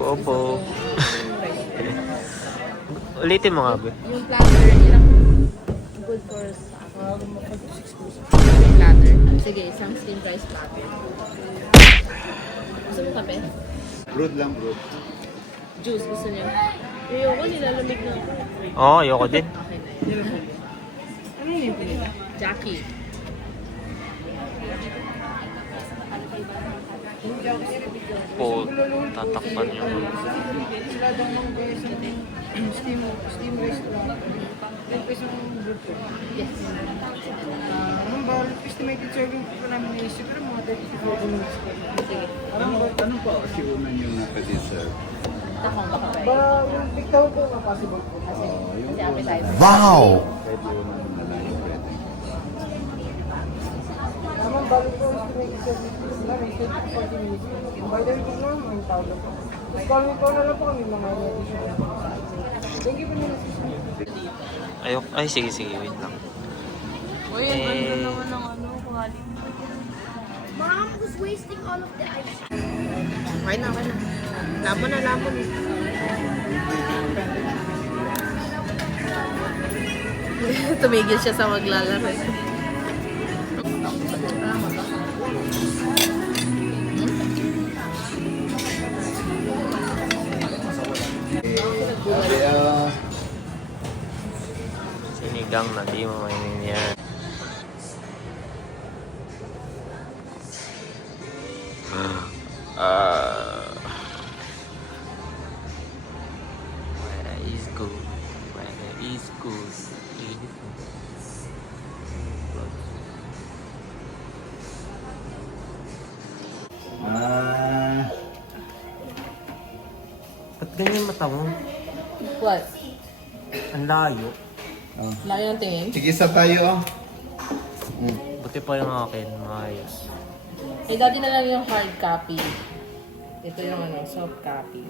Opo. Ulitin mo nga ba? Yung platter, ilang good for platter. Sige, isang steamed rice platter. Gusto mo kape? Brood lang, brood. Juice, gusto niya? Ayoko, nilalamig na ako. Oo, ayoko din. Okay na yun. Ano yung pinila? Jackie. Po, tatakpan yung Steam rice lang. 10 pesos ang brood ko. Yes. Anong ba, estimated serving ko namin na isip, pero mga 30 minutes. Sige. Ano pa si woman yung naka-deserve? Takong baka ba? Ba, yung pigtaw ko, possible po. Kasi appetizer. Wow! Pwede woman na lang yung pwede. Naman, balik ko, estimated serving ko namin, 30-40 minutes. By the way, kung naman, may tawag po. Call me po na lang po kami mga additional. Thank you po nila. ayok. Ay, sige, wait lang. Uy, ang ganda naman ng quality. Mom was wasting all of the ice. Okay na. Lamon na. Tumigil siya sa maglalaro. Sinigang na di mo mainin yan. Where is good? Where is good? Ba't ganyan mata mo? What? Ang layo. Layo ng tingin? Sige sa tayo, oh. Buti pa yung akin, maayos. Eh, dati na lang yung hard copy. Ito yung soft copy.